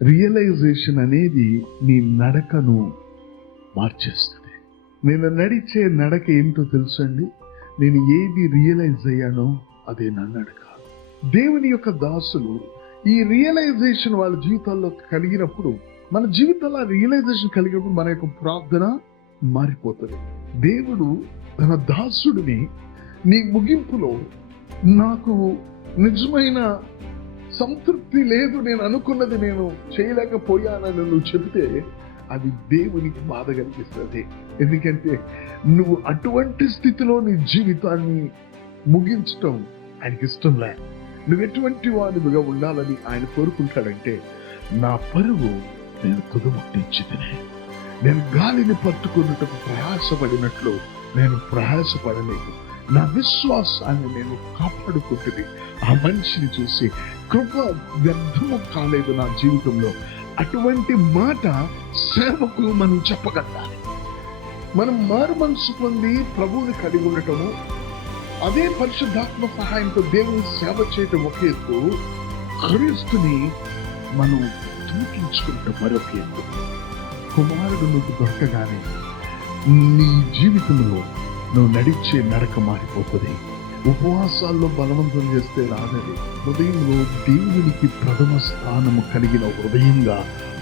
Realisation అనేది నీ నడకను మార్చేస్తుంది. నేను నడిచే నడక ఏంటో తెలుసండి? నేను ఏది రియలైజ్ అయ్యానో అదే నా నడక. దేవుని యొక్క దాసులు ఈ రియలైజేషన్ వాళ్ళ జీవితాల్లో కలిగినప్పుడు, మన జీవితంలో రియలైజేషన్ కలిగినప్పుడు మన యొక్క ప్రార్థన మారిపోతుంది. దేవుడు తన దాసుడిని నీ ముగింపులో నాకు నిజమైన సంతృప్తి లేదు, నేను అనుకున్నది నేను చేయలేకపోయానని నువ్వు చెబితే అది దేవునికి బాధ కలిగిస్తుంది. ఎందుకంటే నువ్వు అటువంటి స్థితిలో నీ జీవితాన్ని ముగించటం ఆయనకి ఇష్టం లే. నువ్వు ఎటువంటి వాడిగా ఉండాలని ఆయన కోరుకుంటాడంటే, నా పరువు నేను తుదముట్టించితినే, నేను గాలిని పట్టుకున్నట్టుకు ప్రయాసపడినట్లు నేను ప్రయాసపడలేదు, నా విశ్వాసాన్ని నేను కాపాడుకుంటుంది. ఆ మనిషిని చూసి కృప వ్యర్థము కాలేదు నా జీవితంలో. అటువంటి మాట సేవకులు మనం చెప్పగలగాలి. మనం మారు మనసు పొంది ప్రభువుని కలిగి ఉండటము, అదే పరిశుద్ధాత్మ సహాయంతో దేవుని సేవ చేయటం ఒక ఎత్తు, క్రీస్తుని మనం తూకించుకుంటాం మరొక ఎత్తు. కుమారుడు నువ్వు దొరకగానే నీ జీవితంలో నువ్వు నడిచే నడక మారిపోతుంది. ఉపవాసాల్లో బలవంతం చేస్తే రాదని, హృదయంలో దేవునికి ప్రథమ స్థానము కలిగిన హృదయంగా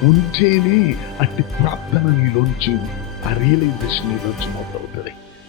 ఉంటేనే అట్టి ప్రార్థన నీలోంచి, ఆ రియలైజేషన్ నీలోంచి మొదలవుతుంది.